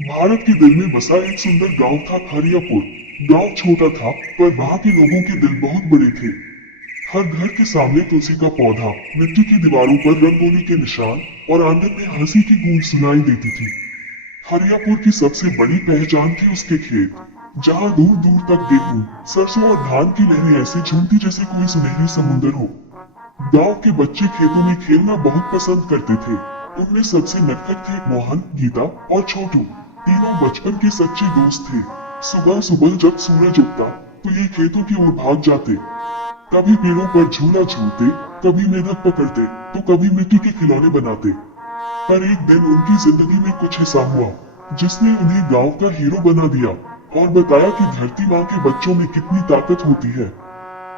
भारत के दिल में बसा एक सुंदर गांव था खरियापुर। गांव छोटा था पर वहां के लोगों के दिल बहुत बड़े थे। हर घर के सामने तुलसी का पौधा, मिट्टी की दीवारों पर रंगोली के निशान और आंगन में हंसी की गूंज सुनाई देती थी। हरियापुर की सबसे बड़ी पहचान थी उसके खेत, जहां दूर दूर तक गेहूं, सरसों और धान की लहरें ऐसे झूमती जैसे कोई सुनहरी समुंदर हो। गांव के बच्चे खेतों में खेलना बहुत पसंद करते थे। उनमें सबसे नटखट थे मोहन, गीता और छोटू। तीनों बचपन के सच्चे दोस्त थे। सुबह सुबह जब सूरज उगता तो ये खेतों की ओर भाग जाते। कभी पेड़ों पर झूला झूलते, कभी मेढक पकड़ते, तो कभी मिट्टी के खिलौने बनाते। पर एक दिन उनकी जिंदगी में कुछ ऐसा हुआ जिसने उन्हें गांव का हीरो बना दिया और बताया कि धरती माँ के बच्चों में कितनी ताकत होती है।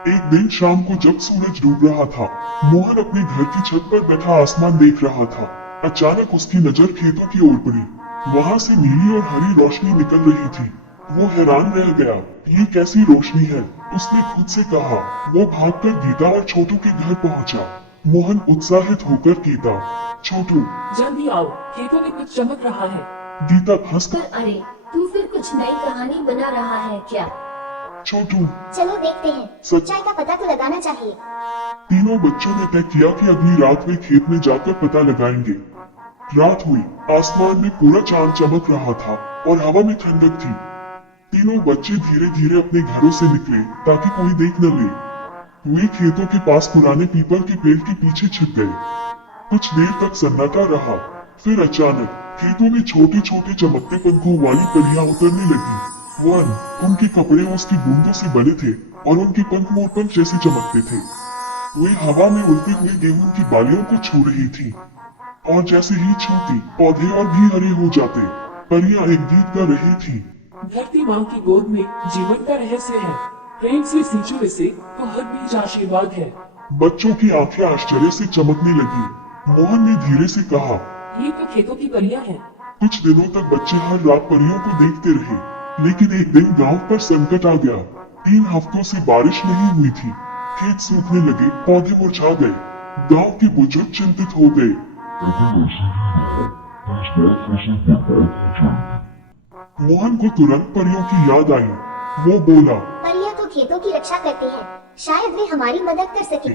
एक दिन शाम को जब सूरज डूब रहा था, मोहन अपने घर की छत पर बैठा आसमान देख रहा था। अचानक उसकी नजर खेतों की ओर पड़ी। वहां से नीली और हरी रोशनी निकल रही थी। वो हैरान रह गया, ये कैसी रोशनी है? उसने खुद से कहा। वो भागकर गीता और छोटू के घर पहुंचा। मोहन उत्साहित होकर गीता, छोटू, जल्दी आओ, खेतों में कुछ चमक रहा है। गीता हंसकर, अरे, तू फिर कुछ नई कहानी बना रहा है क्या? छोटू। चलो देखते हैं, सच्चाई का पता तो लगाना चाहिए। तीनों बच्चों ने तय किया कि अगली रात वे खेत में जाकर पता लगाएंगे। रात हुई, आसमान में पूरा चांद चमक रहा था और हवा में ठंडक थी। तीनों बच्चे धीरे धीरे अपने घरों से निकले ताकि कोई देख न ले। वे खेतों के पास पुराने पीपल के पेड़ के पीछे छिप गए। कुछ देर तक सन्नाटा रहा, फिर अचानक खेतों में छोटे छोटे चमकते पंखों वाली परियां उतरने लगी। उनके कपड़े उसकी बूंदों से बने थे और उनके पंख मोरपंख जैसे चमकते थे। वे हवा में उड़ते हुए गेहूं की बालियों को छू रही थी और जैसे ही छूती पौधे और भी हरे हो जाते। परियां एक गीत गा रही थी। धरती माँ की गोद में जीवन का रहस्य है, प्रेम से सींचो इसे तो हर बीज आशीर्वाद है। बच्चों की आंखें आश्चर्य से चमकने लगी। मोहन ने धीरे से कहा, ये तो खेतों की परियां हैं। कुछ दिनों तक बच्चे हर रात परियों को देखते रहे, लेकिन एक दिन गांव पर संकट आ गया। 3 हफ्तों से बारिश नहीं हुई थी। खेत सूखने लगे, पौधे मुरझा गए। गांव के बुजुर्ग चिंतित हो गए। मोहन को तुरंत परियों की याद आई। वो बोला, परियां तो खेतों की रक्षा करती हैं, शायद वे हमारी मदद कर सके।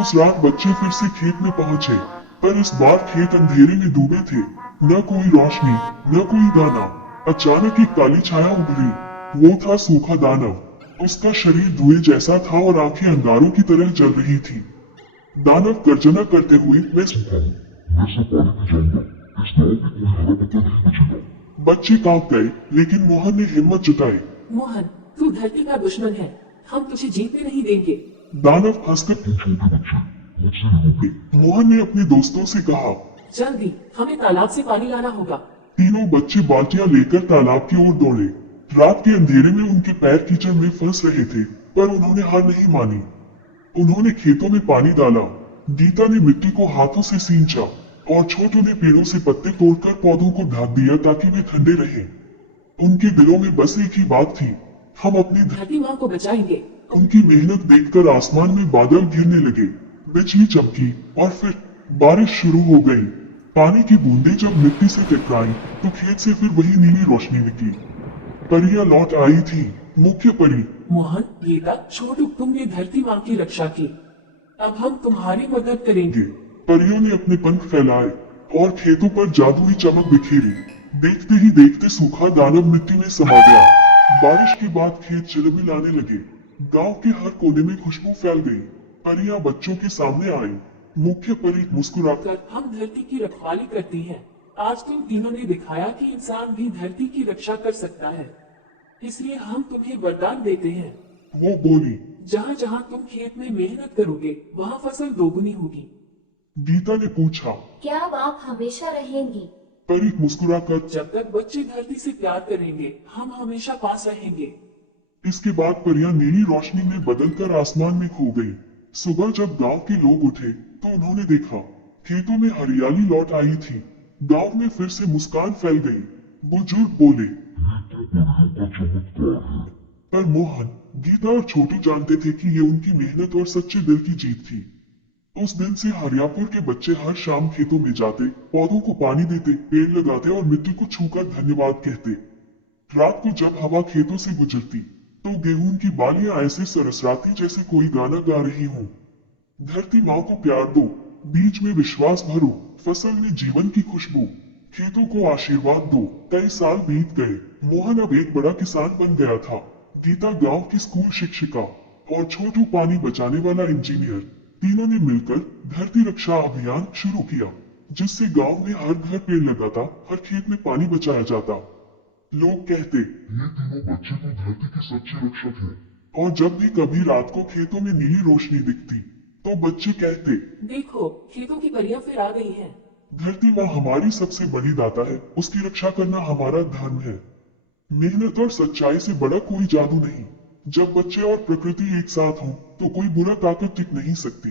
उस रात बच्चे फिर से खेत में पहुंचे, पर इस बार खेत अंधेरे में डूबे थे। न कोई रोशनी, न कोई दाना। अचानक एक काली छाया उभरी। वो था सूखा दानव। उसका शरीर धुएं जैसा था और आंखें अंगारों की तरह जल रही थी। दानव गर्जना करते हुए, मैं सूखा हूँ, मैं सब पानी पी जाऊंगा, इस नाव में कोई हरा पत्ता नहीं बचेगा। बच्चे कांप गए, लेकिन मोहन ने हिम्मत जुटाई। मोहन, तू धरती का दुश्मन है, हम तुझे जीतने नहीं देंगे। दानव हंसकर, तुम छोटे बच्चे, मुझसे लड़ोगे? मोहन ने अपने दोस्तों से कहा। जल्दी, हमें तालाब से पानी लाना होगा। तीनों बच्चे बाल्टियां लेकर तालाब की ओर दौड़े। रात के अंधेरे में उनके पैर कीचड़ में फंस रहे थे, पर उन्होंने हार नहीं मानी। उन्होंने खेतों में पानी डाला। गीता ने मिट्टी को हाथों से सींचा और छोटू ने पेड़ों से पत्ते तोड़कर पौधों को ढक दिया ताकि वे ठंडे रहें। उनके दिलों में बस एक ही बात थी, हम अपनी धरती माँ को बचाएंगे। उनकी मेहनत देखकर आसमान में बादल घिरने लगे, बिजली चमकी और फिर बारिश शुरू हो गई। पानी की बूंदें जब मिट्टी से टकराई तो खेत से फिर वही नीली रोशनी निकली। परियां लौट आई थी। मुख्य परी, मोहन, गीता, छोटू, तुमने धरती माँ की रक्षा की, अब हम तुम्हारी मदद करेंगे। परियों ने अपने पंख फैलाए और खेतों पर जादुई चमक बिखेरी। देखते ही देखते सूखा दानव मिट्टी में समा गया। बारिश के बाद खेत चिलमिलाने लगे। गांव के हर कोने में खुशबू फैल गई। परियां बच्चों के सामने आई। मुख्य परी मुस्कुराकर, हम धरती की रखवाली करती हैं। आज तुम तीनों ने दिखाया कि इंसान भी धरती की रक्षा कर सकता है, इसलिए हम तुम्हें वरदान देते हैं। वो बोली। जहाँ जहाँ तुम खेत में मेहनत करोगे, वहाँ फसल दोगुनी होगी। गीता ने पूछा, क्या अब आप हमेशा रहेंगी? परी मुस्कुराकर, जब तक बच्चे धरती से प्यार करेंगे, हम हमेशा पास रहेंगे। इसके बाद परियां नीली रोशनी में बदलकर आसमान में खो गई। सुबह जब गांव के लोग उठे तो उन्होंने देखा खेतों में हरियाली लौट आई थी। गांव में फिर से मुस्कान फैल गई। बुजुर्ग बोले, ये तो परियों का चमत्कार है। पर मोहन, गीता और छोटू जानते थे कि ये उनकी मेहनत और सच्चे दिल की जीत थी। उस दिन से हरियापुर के बच्चे हर शाम खेतों में जाते, पौधों को पानी देते, पेड़ लगाते और मिट्टी को छूकर धन्यवाद कहते। रात को जब हवा खेतों से गुजरती, तो गेहूं की बालियां ऐसे सरसराती जैसे कोई गाना गा रही हूं। धरती माँ को प्यार दो, बीज में विश्वास भरो, फसल में जीवन की खुशबू, खेतों को आशीर्वाद दो। कई साल बीत गए, मोहन अब एक बड़ा किसान बन गया था। गीता गांव की स्कूल शिक्षिका और छोटू पानी बचाने वाला इंजीनियर, तीनों ने मिलकर धरती रक्षा अभियान शुरू किया, जिससे गांव में हर घर पेड़ लगाता, हर खेत में पानी बचाया जाता। लोग कहते, ये तीनों बच्चे तो धरती के सच्चे रक्षक हैं। और जब भी कभी रात को खेतों में नीली रोशनी दिखती, तो बच्चे कहते, देखो खेतों की परियां फिर आ गई हैं। धरती माँ हमारी सबसे बड़ी दाता है, उसकी रक्षा करना हमारा धर्म है। मेहनत और सच्चाई से बड़ा कोई जादू नहीं। जब बच्चे और प्रकृति एक साथ हों, तो कोई बुरा ताकत टिक नहीं सकती।